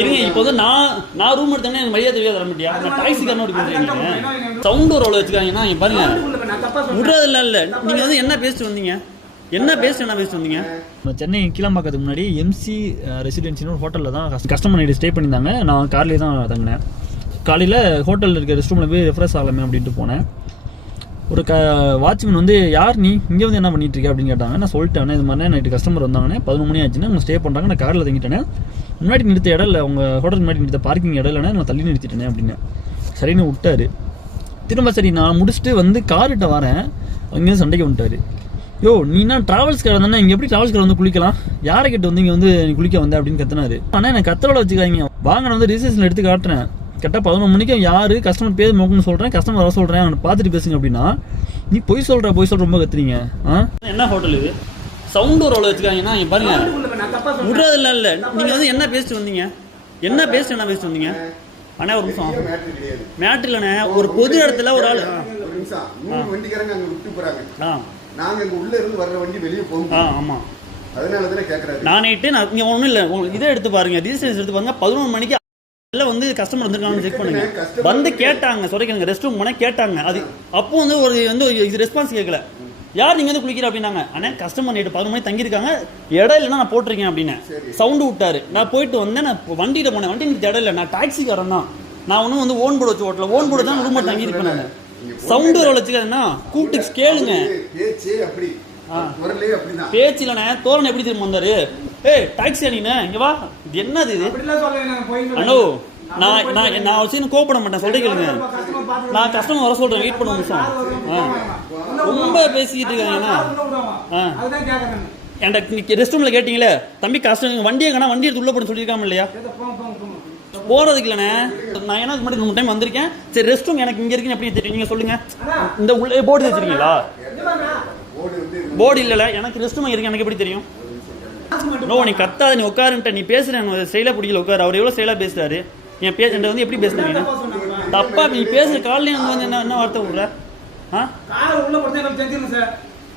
இருங்க. இப்போ வந்து நான் ரூம் எடுத்தேன்னா எனக்கு மரியாதை தர முடியா? நான் டாக்ஸிக்காரனோட பேசுறேன். சவுண்ட் ஒரு அவ்வளோ வச்சுக்காங்கன்னா பாருங்க விடுறதில்ல. இல்லை நீங்கள் வந்து என்ன பேசிட்டு வந்தீங்க? என்ன பேசிட்டு வந்தீங்க? சென்னை கீழம்பாக்கத்துக்கு முன்னாடி எம்சி ரெசிடென்சின்னு ஒரு ஹோட்டலில் தான் கஸ்டமர் நைட்டு ஸ்டே பண்ணியிருந்தாங்க. நான் கார்லேயே தான் தங்கினேன். காலையில் ஹோட்டலில் இருக்க ரெஸ்ட் ரூமில் போய் ரெஃப்ரெஷ் ஆகலாமே அப்படின்ட்டு போனேன். ஒரு வாட்ச்மேன் வந்து யார் நீ இங்கே வந்து என்ன பண்ணிட்டு இருக்க அப்படின்னு கேட்டாங்க. நான் சொல்லிட்டேன் இது மாதிரி நைட்டு கஸ்டமர் வந்தாங்கன்னே 11 மணி ஆச்சுன்னா அவங்க ஸ்டே பண்ணுறாங்க. நான் காரில் தங்கிட்டேனே, முன்னாடி நிறுத்த இடம் இல்லை, உங்கள் ஹோட்டல் முன்னாடி நிறுத்த பார்க்கிங் இடம் இல்லைன்னா நான் தள்ளி நிறுத்திட்டேனே அப்படின்னு சரின்னு விட்டார். திரும்ப சரி நான் முடிச்சுட்டு வந்து கார்கிட்ட வரேன், அங்கேயும் சண்டைக்கு வந்துட்டார். யோ நீனா ட்ராவல்ஸ் கார் வந்தேன்னா இங்கே எப்படி ட்ராவல்ஸ் கார் வந்து குளிக்கலாம்? யாரை கிட்ட வந்து இங்கே வந்து நீ குளிக்க வந்த அப்படின்னு கத்தினாரு. ஆனால் எனக்கு கத்தரோட வச்சுக்காங்க. வாங்க நான் வந்து ரிஜிஸ்ட்ரேஷன் எடுத்து காட்டுறேன். கரெக்டாக 11 மணிக்கு யார் கஸ்டமர் பேர் நோக்கணும்னு சொல்கிறேன், கஸ்டமர் வர சொல்கிறேன், அவனை பார்த்துட்டு பேசுங்க அப்படின்னா நீ பொய் சொல்கிற ரொம்ப கத்துறீங்க. என்ன ஹோட்டல் இது? சவுண்ட் ஒரு அவ்வளோ வச்சுக்காங்கன்னா பாருங்க விடுறதில்ல. இல்லை நீங்கள் வந்து என்ன பேசிட்டு வந்தீங்க? என்ன பேசிட்டு வந்தீங்க? அண்ணா ஒரு நிமிஷம். மேட்ரு இல்லைண்ணே, ஒரு பொது இடத்துல ஒரு ஆள் வண்டிக்காரங்க அங்கே விட்டு போகிறாங்க. நாங்கள் இங்கே உள்ளே இருந்து வர்ற வண்டி வெளியே போகும். ஆமாம், அதனால தானே கேட்குறாரு. நான் இங்கே ஒன்றும் இல்லை, இதை எடுத்து பாருங்க, ரிஜிஸ்ட்ரேஷன் எடுத்து பாருங்க. 11 மணிக்கு எல்லாம் வந்து கஸ்டமர் வந்துருக்காங்கன்னு செக் பண்ணுங்க. வந்து கேட்டாங்க, சொல்லிக்கங்க ரெஸ்ட் ரூம் போனால் கேட்டாங்க. அது அப்போ வந்து ஒரு வந்து இது ரெஸ்பான்ஸ் கேட்கல. யார் நீங்கள் வந்து குளிக்கிற அப்படின்னாங்க. ஆனால் கஸ்டமர் நைட்டு 11 மணி தங்கியிருக்காங்க, இடம் இல்லைன்னா நான் போட்டிருக்கேன் அப்படின்னு சவுண்டு விட்டாரு. நான் போயிட்டு வந்தேன், நான் வண்டியில் போனேன். வண்டி எனக்கு இடம் இல்லை, நான் டாக்ஸிக்காரன் தான். நான் ஒன்றும் வந்து ஓன் போர்டு வச்சு ஓட்டல, ஓன் போர்டு தான் ரூம் தங்கியிருப்பேன். நான் சவுண்டு ஒரு வச்சுக்கிறேன்னா கூப்பிட்டு கேளுங்க. பேச்சு இல்லைண்ணே, தோரணை எப்படி திரும்ப வந்தாரு? ஏய் டாக்ஸி அணிண்ணே இங்கே வா, இது என்னது இது? அண்ணோ நான் வச்சு கோவப்பட மாட்டேன், சொல்லிட்டு கேளுங்க. நான் கஸ்டமர் வர சொல்கிறேன், வெயிட் பண்ண நிமிஷம். ரொம்ப பேசிக்கிட்டு இருக்காங்கண்ணா. என்கிட்ட ரெஸ்ட் ரூமில் கேட்டிங்களே தம்பி கஸ்டமர் வண்டியை காணா, வண்டி எடுத்து உள்ள போட சொல்லியிருக்காம இல்லையா? போகிறதுக்கு இல்லைண்ணே, நான் ஏன்னா முன்னாடி 3 டைம் வந்திருக்கேன். சரி ரெஸ்ட் ரூம் எனக்கு இங்கே இருக்குன்னு எப்படி தெரியும்? நீங்கள் சொல்லுங்கள். இந்த உள்ளே போர்டு வச்சுருக்கீங்களா? போர்டு இல்லைல்ல, எனக்கு ரெஸ்ட் ரூம் இருக்கு, எனக்கு எப்படி தெரியும்? நோ நீ கத்தாத, நீ உட்காருன்ட்ட, நீ பேசுகிறேன் ஸ்டைலாக பிடிக்கல, உட்காரு. அவர் எவ்வளோ ஸ்டைலாக பேசுகிறாரு, என் பேசுகிட்ட வந்து எப்படி பேசுகிறீங்க? தப்பா நீ பேசுகிற காலையும் வந்து என்ன வார்த்தை விட்ற?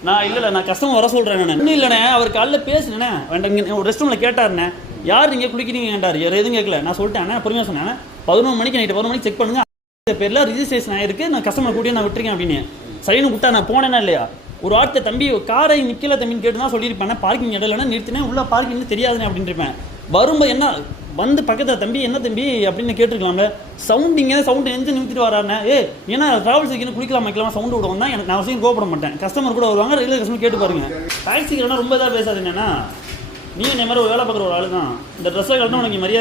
நான் இல்லை நான் கஸ்டமர் வர சொல்கிறேன். நான் இன்னும் இல்லைண்ணே, அவர் காலையில் பேசுனேண்ணே, வேண்டாம் இங்கே ரெஸ்ட் ரூமில் கேட்டாருண்ணே, யார் நீங்கள் குளிக்கிறீங்க கேட்டார். எதுவும் கேட்கல, நான் சொல்லிட்டேன் பொறுமையாக சொன்னேன். 11 மணிக்கு நைட்டு 11 மணிக்கு செக் பண்ணுங்க, இந்த பேரில் ரிஜிஸ்ட்ரேஷன் ஆயிருக்கு, நான் கஸ்டமர் கூட்டியே நான் விட்டுருக்கேன் அப்படின்னு சரின்னு விட்டா. நான் போனேன்னா இல்லையா? ஒரு வார்த்தை தம்பி காரை நிற்கல தம்பின்னு கேட்டு தான் சொல்லியிருப்பேன். பார்க்கிங் இடம் இல்லைன்னா நிறுத்தினேன், உள்ள பார்க்கிங் தெரியாதுன்னு அப்படின்னு இருப்பேன். வரும்போது என்ன வந்து பக்கத்தில் தம்பி என்ன தம்பி அப்படின்னு கேட்டுருக்கலாம்ல. சவுண்டிங்க சவுண்டு நெஞ்சு நிறுத்திட்டு வராருண்ணே. ஏன்னா ட்ராவல்ஸ் வைக்கணும் குளிக்கலாம் வைக்கலாம் சவுண்டு விடுவோம் தான். எனக்கு நான் அவசியம் கோவப்பட மாட்டேன். கஸ்டமர் கூட வருவாங்க, ரெகுலர் கஸ்டமர் கேட்டு பாருங்க. டாக்ஸிக்கு ரொம்ப இதாக பேசாது. என்னன்னா நீ இந்த மாதிரி ஒரு வேலை பார்க்குற ஒரு ஆளு தான். இந்த ட்ரெஸ்ஸை கட்டினா உனக்கு மரியாதை